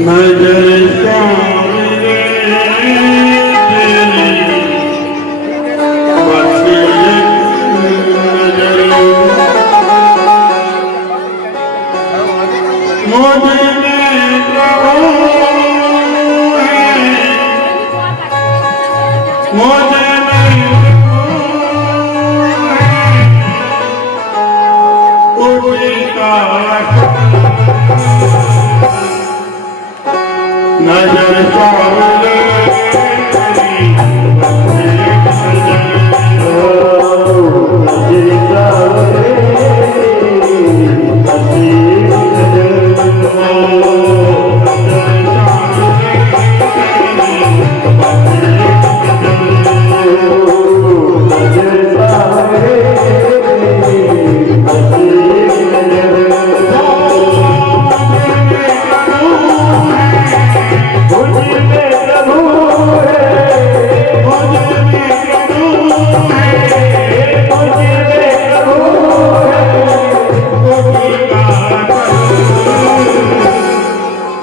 नजर सामने तेरी बस नजर मुझ में प्रभु है मुझ में उठता नजर सामने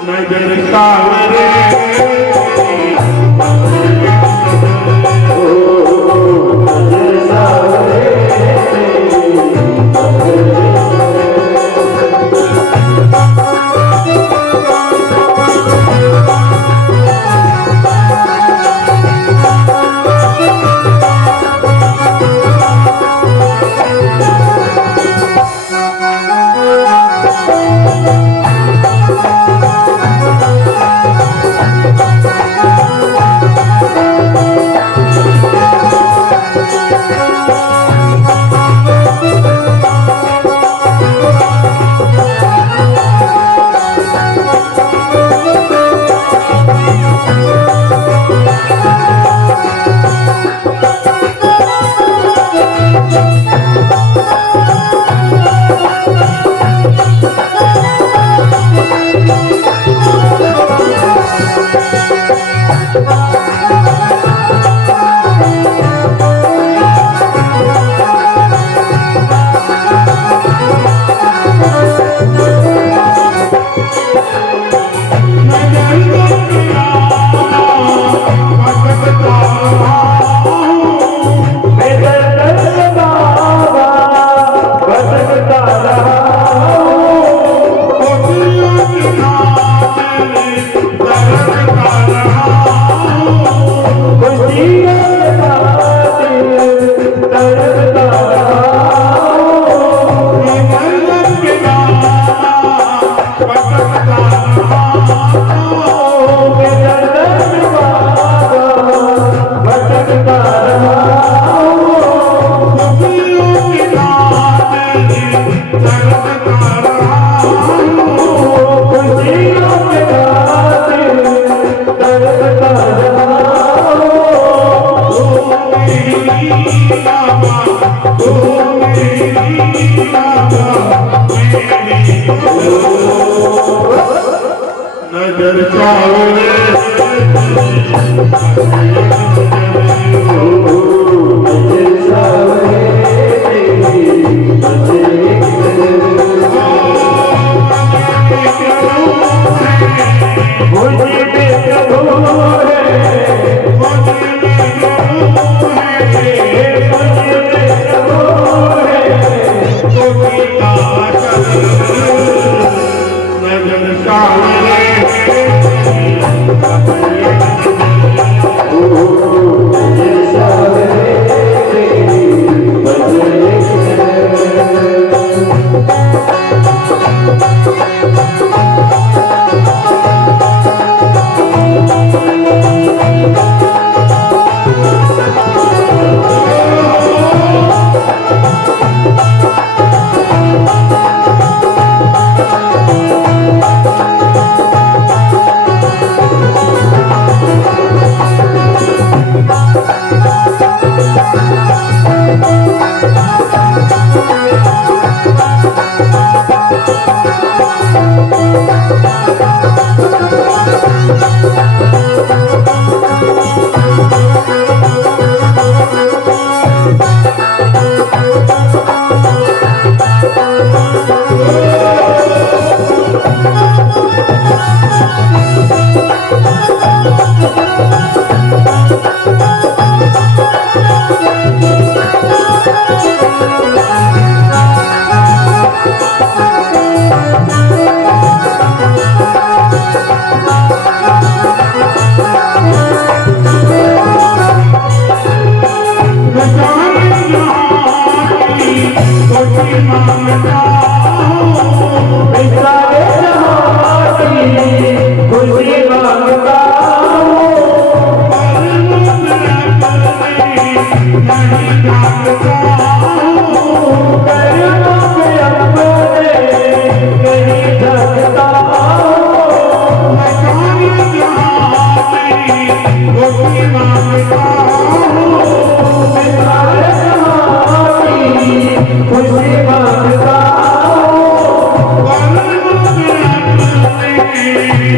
नजर सामने खुशी मांगता हूँ सारे जहां की खुशी मांगता हूँ पर मुझे नहीं जानता हूँ कर्मों के अपने नहीं जानता हूँ मैं जहाँ की खुशी मांगता हूँ सारे जहां की खुशी मांगता हूँ पर मुझे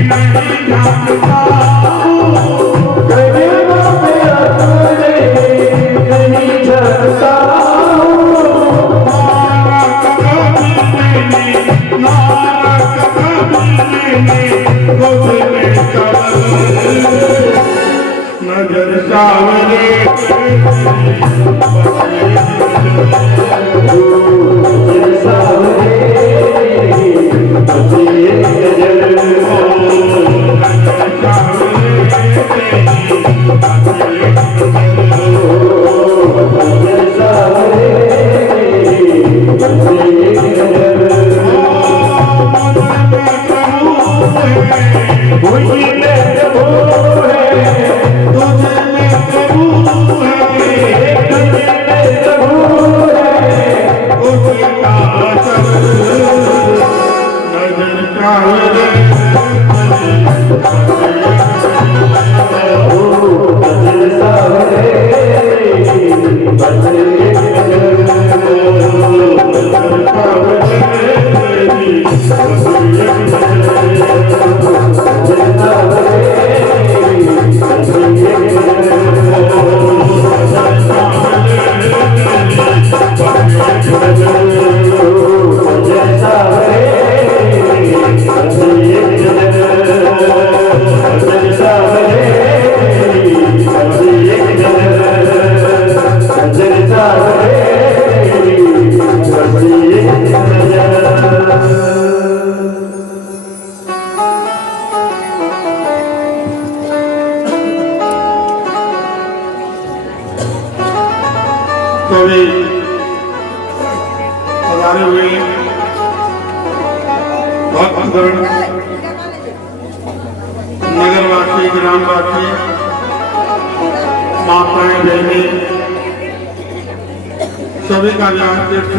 नहीं जानता हूँ कर्मों के अपने नहीं जानता हूँ नजर सावरे कवि पधारे हुए भक्तगण, नगरवासी, ग्रामवासी, माताएं, बहनें, सभी का यहाँ तीर्थ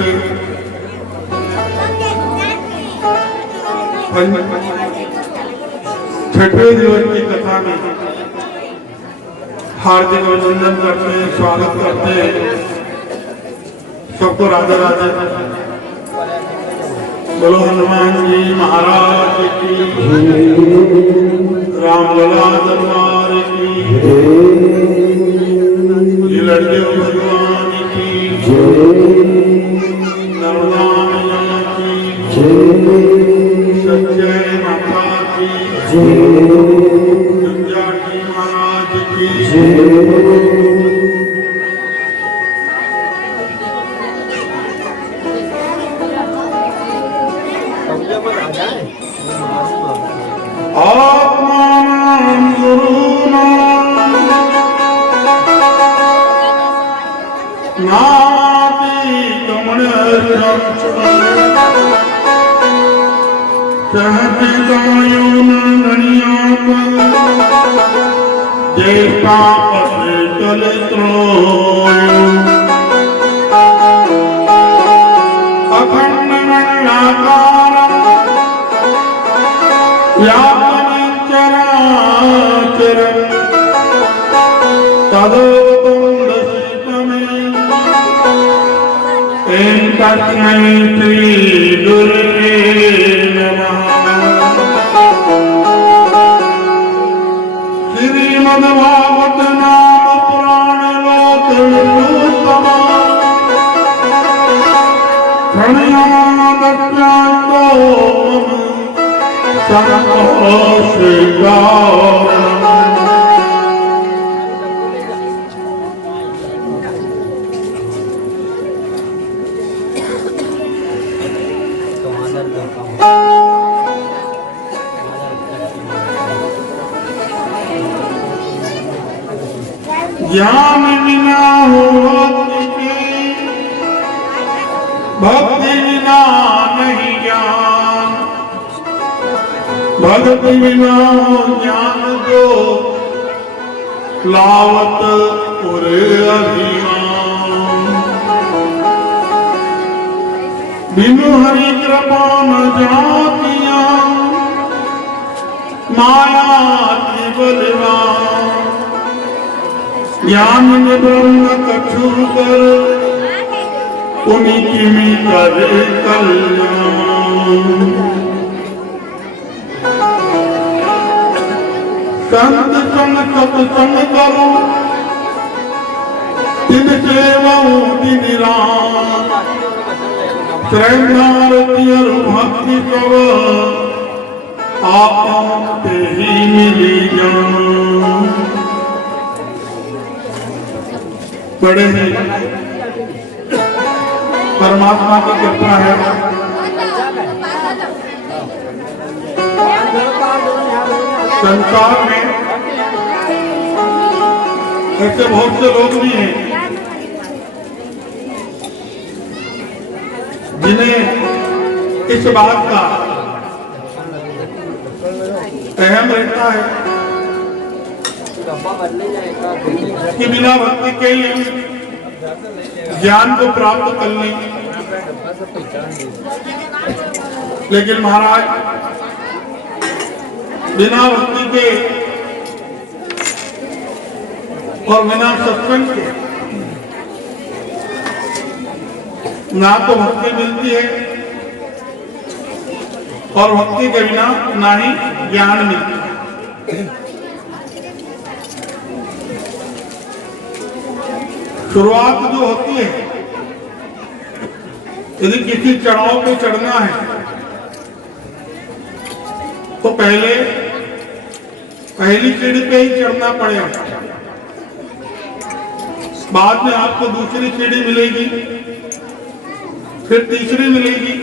छठवें दिवस की कथा में हार्दिक अभिनंदन करते हैं, स्वागत करते हैं। सबको राधे राधे। बोलो हनुमान जी महाराज की, रामलला दरबार की, लड़के भगवान की, नर्मदा मैया की, सच्चे माता की, विद्यार्थी महाराज की। आत्मानं गुरूणां नापि कमलशं सहस्रकायो न गणियात् ज्येष्ठा पतितलत्रोयो अखण्डमण्डलाकारं व्याप्तं चराचरं तदोतं दर्शितमें तस्मै श्री गुरुवे नमः। श्रीमद्भागवत नाम पुराण लोक विभूतमा प्रणयादत्यान्तो समो श्रीगौरम्। ज्ञान बिना हो भक्ति बिना नहीं ज्ञान, भक्ति बिना ज्ञान दो लावत पुरे अभिमान। बिनु हरि कृपा न जातिया माया की बलवान। ज्ञान निबंध कछु कर उन्हीं की मी करे कल्याण। संत संग सत्संग करो दिन सेवाऊं दिन राम। त्रैधार तियर भक्ति कव आप ते ही मिली जान। बड़े ही परमात्मा की कृपा है। संसार में ऐसे बहुत से लोग भी हैं जिन्हें इस बात का अहम रहता है कि बिना भक्ति के ज्ञान को प्राप्त कर लें। लेकिन महाराज बिना भक्ति के और बिना सत्संग के ना तो भक्ति मिलती है और भक्ति के बिना ना ही ज्ञान मिलता है। शुरुआत जो होती है, यदि किसी चढ़ाव पे चढ़ना है तो पहली सीढ़ी पे ही चढ़ना पड़ेगा। बाद में आपको दूसरी सीढ़ी मिलेगी, फिर तीसरी मिलेगी,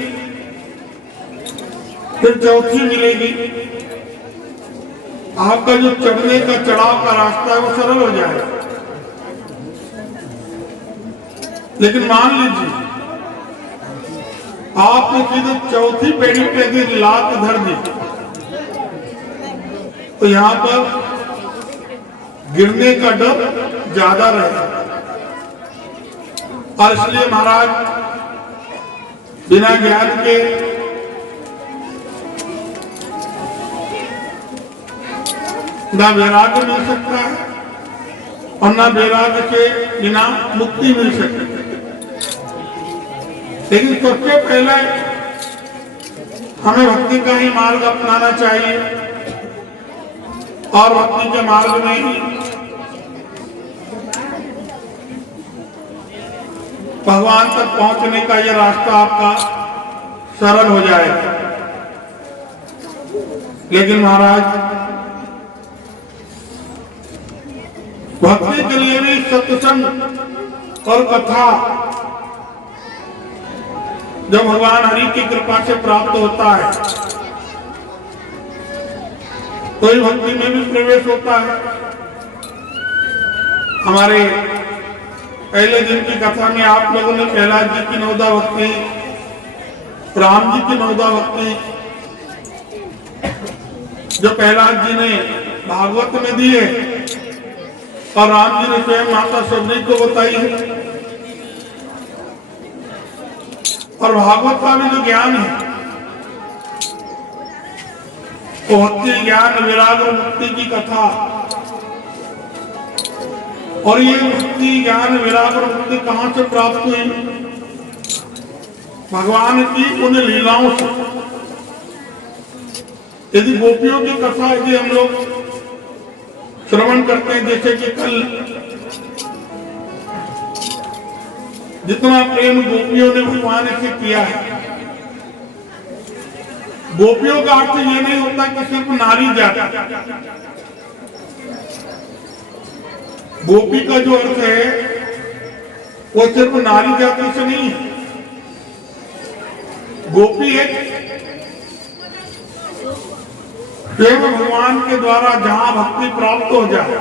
फिर चौथी मिलेगी। आपका जो चढ़ने का चढ़ाव का रास्ता है वो सरल हो जाएगा। लेकिन मान लीजिए आपने सीधे चौथी पेड़ी पे अगर लात धर दी तो यहां पर गिरने का डर ज्यादा रहेगा। और इसलिए महाराज बिना ज्ञान के ना वैराग्य मिल सकता है और ना वैराग्य के बिना मुक्ति मिल सकती है। लेकिन सबसे पहले हमें भक्ति का ही मार्ग अपनाना चाहिए और भक्ति के मार्ग में ही भगवान तक पहुंचने का यह रास्ता आपका सरल हो जाएगा। लेकिन महाराज भक्ति के लिए भी सत्संग और कथा जब भगवान हरि की कृपा से प्राप्त होता है तो ही भक्ति में भी प्रवेश होता है। हमारे पहले दिन की कथा में आप लोगों ने प्रहलाद जी की नवदा भक्ति, राम जी की नवदा भक्ति जो प्रहलाद जी ने भागवत में दी है और राम जी ने स्वयं माता सबरी को बताई है। और भागवत का भी जो ज्ञान है वो भक्ति, ज्ञान, विराग और मुक्ति की कथा। और ये मुक्ति, ज्ञान, विराग और मुक्ति कहां से प्राप्त हुई? भगवान की उन लीलाओं से। यदि गोपियों की कथा यदि हम लोग श्रवण करते हैं, जैसे कि कल जितना प्रेम गोपियों ने भगवान से किया है, गोपियों का अर्थ ये नहीं होता कि सिर्फ नारी जाति। गोपी का जो अर्थ है वो सिर्फ नारी जाति से नहीं है। गोपी एक प्रेम भगवान के द्वारा जहां भक्ति प्राप्त हो जाए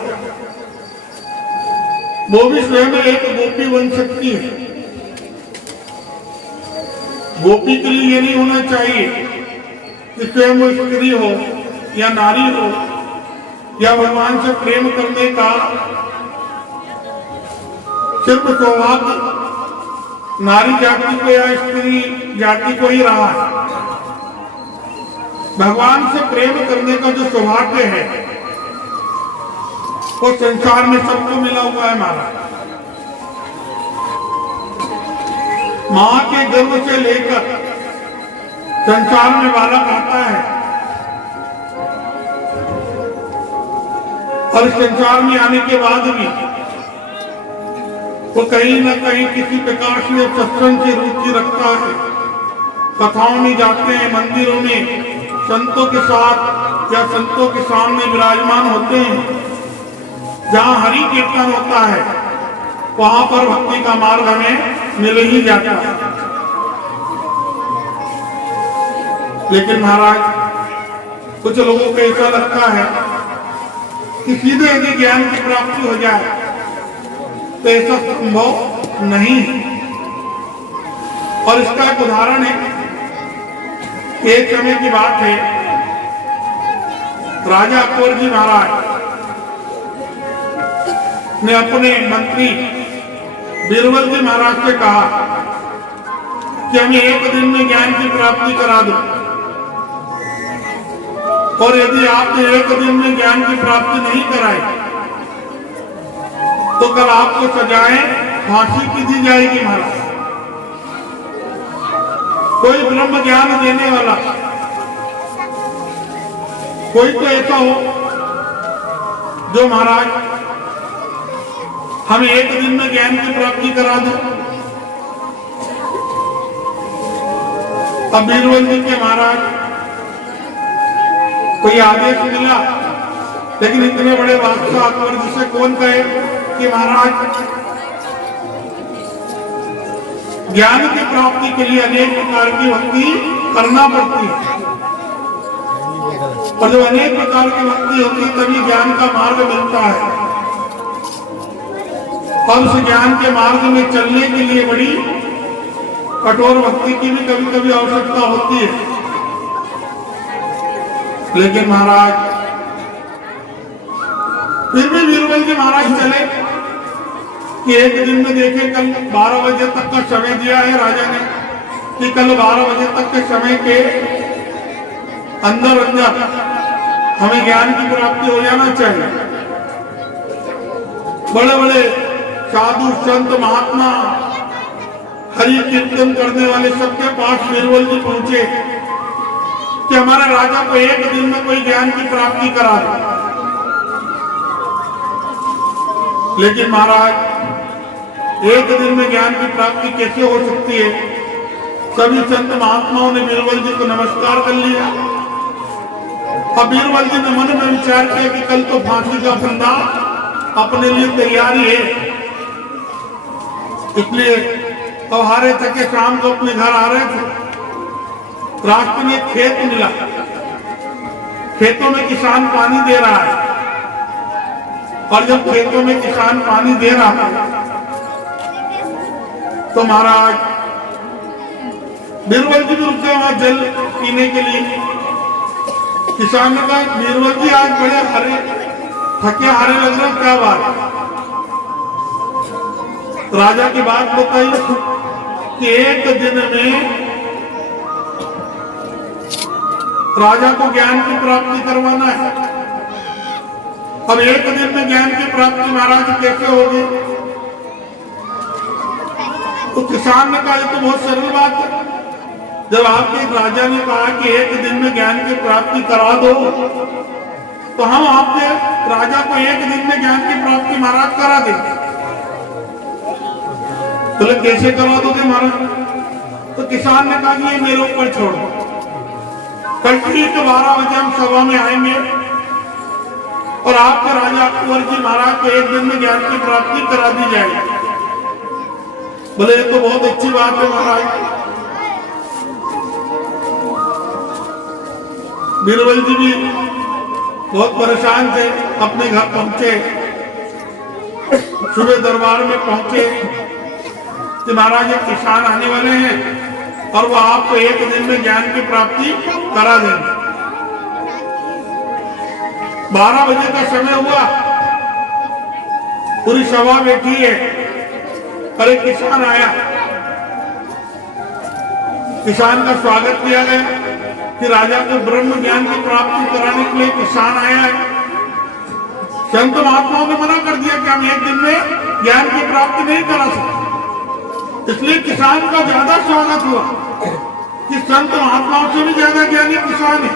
वो भी स्वयं एक गोपी बन सकती है। गोपी के लिए ये नहीं होना चाहिए कि स्वयं वो स्त्री हो या नारी हो या भगवान से प्रेम करने का सिर्फ सौभाग्य नारी जाति को या स्त्री जाति को ही रहा है। भगवान से प्रेम करने का जो सौभाग्य है वो संसार में सबको मिला हुआ है। हमारा मां के गर्भ से लेकर संसार में बालक आता है और संसार में आने के बाद भी वो कहीं न कहीं किसी प्रकार से सत्संग की रुचि रखता है। कथाओं में जाते हैं, मंदिरों में संतों के साथ या संतों के सामने विराजमान होते हैं। जहाँ हरि कीर्तन होता है वहां पर भक्ति का मार्ग हमें मिल ही जाता है। लेकिन महाराज कुछ लोगों को ऐसा लगता है कि सीधे यदि ज्ञान की प्राप्ति हो जाए तो ऐसा संभव नहीं है। और इसका एक उदाहरण है, एक समय की बात है, राजा अकबर जी महाराज ने अपने मंत्री बीरबल जी महाराज से कहा कि हमें एक दिन में ज्ञान की प्राप्ति करा दो, और यदि आपने एक दिन में ज्ञान की प्राप्ति नहीं कराई तो कल आपको सजाएं फांसी की दी जाएगी। महाराज कोई ब्रह्म ज्ञान देने वाला कोई तो ऐसा हो जो महाराज हमें एक दिन में ज्ञान की प्राप्ति करा दो। अब बीरबल जी के महाराज कोई आदेश मिला, लेकिन इतने बड़े बादशाह अकबर जी से कौन कहे कि महाराज ज्ञान की प्राप्ति के लिए अनेक प्रकार की भक्ति करना पड़ती है, और जब अनेक प्रकार की भक्ति होती है तभी ज्ञान का मार्ग मिलता है। और उस ज्ञान के मार्ग में चलने के लिए बड़ी कठोर भक्ति की भी कभी कभी आवश्यकता होती है। लेकिन महाराज फिर भी बीरबल जी महाराज चले कि एक दिन में देखे कल 12 बजे तक का समय दिया है राजा ने कि कल 12 बजे तक के समय के अंदर हमें ज्ञान की प्राप्ति हो जाना चाहिए। बड़े बड़े साधु संत महात्मा हरि कीर्तन करने वाले सबके पास बीरबल जी पहुंचे कि हमारे राजा को एक दिन में कोई ज्ञान की प्राप्ति करा दे। लेकिन महाराज एक दिन में ज्ञान की प्राप्ति कैसे हो सकती है? सभी संत महात्माओं ने बीरबल जी को नमस्कार कर लिया। अब बीरबल जी ने मन में विचार किया कि कल तो फांसी का फंदा अपने लिए तैयारी है, इसलिए अब हारे थके शाम को अपने घर आ रहे थे। रास्ते में एक खेत मिला, खेतों में किसान पानी दे रहा है, और जब खेतों में किसान पानी दे रहा है तो महाराज बीरबल जी भी रुके वहां जल पीने के लिए। किसान ने कहा बीरबल जी आज बड़े हरे थके हारे लग रहे, क्या बात? राजा की बात बताई कि एक दिन में राजा को ज्ञान की प्राप्ति करवाना है। अब एक दिन में ज्ञान की प्राप्ति महाराज कैसे होगी? तो किसान ने कहा ये तो बहुत सरल बात है। जब आपके राजा ने कहा कि एक दिन में ज्ञान की प्राप्ति करा दो, तो हम आपके राजा को एक दिन में ज्ञान की प्राप्ति महाराज करा देंगे। बोले तो कैसे करा दोगे महाराज? तो किसान ने कहा कि ये मेरे ऊपर छोड़ दो, कल ठीक 12 बजे हम सभा में आएंगे और आपके राजा अकबर जी महाराज को एक दिन में ज्ञान की प्राप्ति करा दी जाएगी। बोले ये तो बहुत अच्छी बात है महाराज। बीरबल जी भी बहुत परेशान थे, अपने घर पहुंचे, सुबह दरबार में पहुंचे कि महाराज ये किसान आने वाले हैं और वो आपको एक दिन में ज्ञान की प्राप्ति करा देंगे। 12 बजे का समय हुआ, पूरी सभा बैठी है, और एक किसान आया। किसान का स्वागत किया गया कि राजा को ब्रह्म ज्ञान की प्राप्ति कराने के लिए किसान आया है। संत महात्माओं ने मना कर दिया कि हम एक दिन में ज्ञान की प्राप्ति नहीं करा सकते, इसलिए किसान का ज्यादा स्वागत हुआ कि संत महात्माओं से भी ज्यादा ज्ञानी किसान है।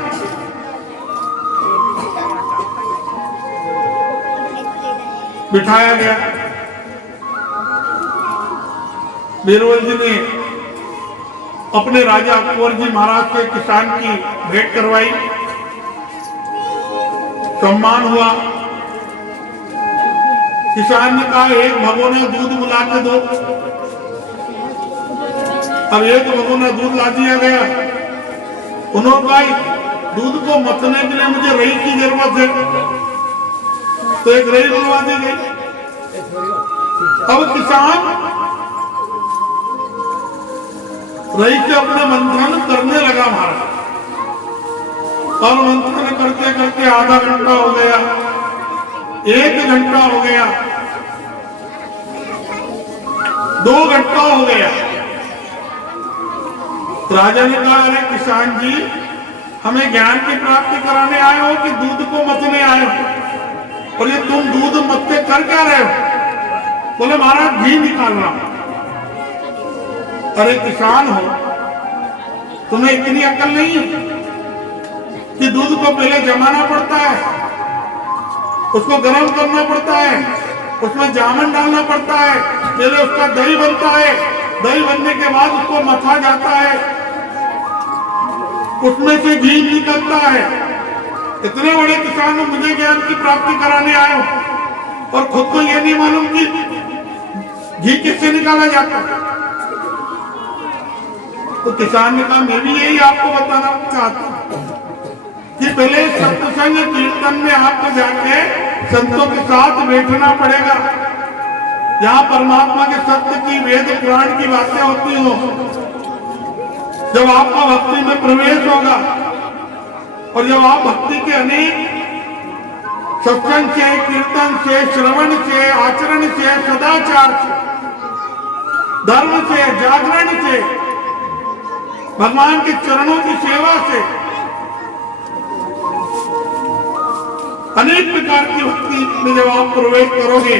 बिठाया गया, बीरबल जी ने अपने राजा अकबर जी महाराज से किसान की भेंट करवाई, सम्मान हुआ। किसान ने कहा एक भगोना दूध बुला के दो। अब एक भगोना दूध ला दिया गया। उन्होंने कहा दूध को मथने के लिए मुझे रही की जरूरत है, तो एक रही बुलवा दी गई। अब किसान रही से अपने मंथन करने लगा महाराज, और मंथन करते करते आधा घंटा हो गया, 1 घंटा हो गया, 2 घंटा हो गया। राजा ने कहा अरे किसान जी, हमें ज्ञान की प्राप्ति कराने आए हो कि दूध को मथने आए हो? और ये तुम दूध मथते कर क्या रहे हो? बोले महाराज घी निकाल रहा हूं। अरे किसान हो, तुम्हें इतनी अकल नहीं है कि दूध को पहले जमाना पड़ता है, उसको गर्म करना पड़ता है, उसमें जामुन डालना पड़ता है, पहले उसका दही बनता है, दही बनने के बाद उसको मथा जाता है, उसमें से घी निकलता है। इतने बड़े किसान हो, मुझे ज्ञान की प्राप्ति कराने आए हो, और खुद को ये नहीं मालूम कि घी किससे निकाला जाता है। तो किसान ने कहा मैं भी यही आपको बताना चाहता हूं कि पहले सत्संग कीर्तन में आपको जाके संतों के साथ बैठना पड़ेगा, जहां परमात्मा के सत्य की, वेद पुराण की बातें होती हो। जब आपका भक्ति में प्रवेश होगा, और जब आप भक्ति के अनेक सत्संग से, कीर्तन से, श्रवण से, आचरण से, सदाचार से, धर्म से, जागरण से, भगवान के चरणों की सेवा से, अनेक प्रकार की भक्ति में जब आप प्रवेश करोगे,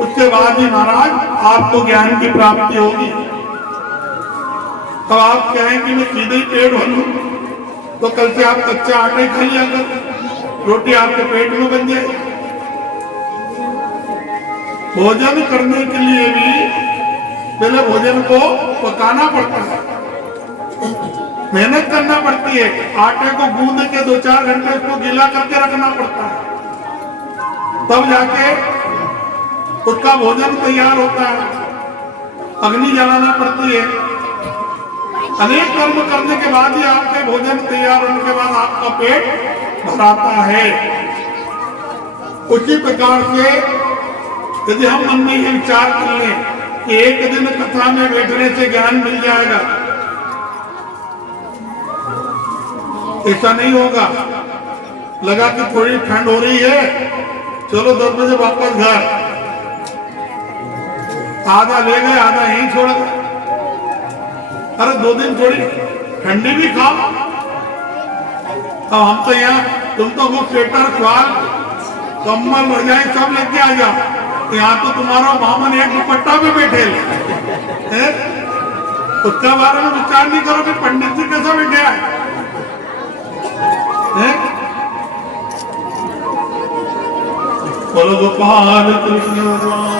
उसके बाद ही महाराज आपको ज्ञान की प्राप्ति होगी। अब आप कहें कि मैं सीधे ही पेट भरूं, तो कल से आप कच्चा आटा खा लिया कर, रोटी आपके पेट में बन जाए। भोजन करने के लिए भी पहले भोजन को पकाना पड़ता है, मेहनत करना पड़ती है। आटे को गूंद के 2-4 घंटे उसको गीला करके रखना पड़ता है, तब जाके उसका भोजन तैयार होता है। अग्नि जलाना पड़ती है, अनेक कर्म करने के बाद ही आपके भोजन तैयार होने के बाद आपका पेट भराता है। उसी प्रकार से यदि हम मन में ये विचार कर लें कि एक दिन कथा में बैठने से ज्ञान मिल जाएगा, ऐसा नहीं होगा। लगा कि थोड़ी ठंड हो रही है, चलो 10 बजे वापस घर, आधा ले गए, आधा यहीं छोड़ गए। अरे 2 दिन थोड़ी ठंडी भी खाओ। अब हम तो यहाँ, तुम तो वो स्वेटर, श्वाल, कम्बल, रजाई सब लेके आ जाओ। यहाँ तो तुम्हारा मामन एक दुपट्टा पे बैठे है, उसका बारे में विचार नहीं करो कि पंडित जी कैसा बैठे है। बोलो गोपाल कृष्ण भगवान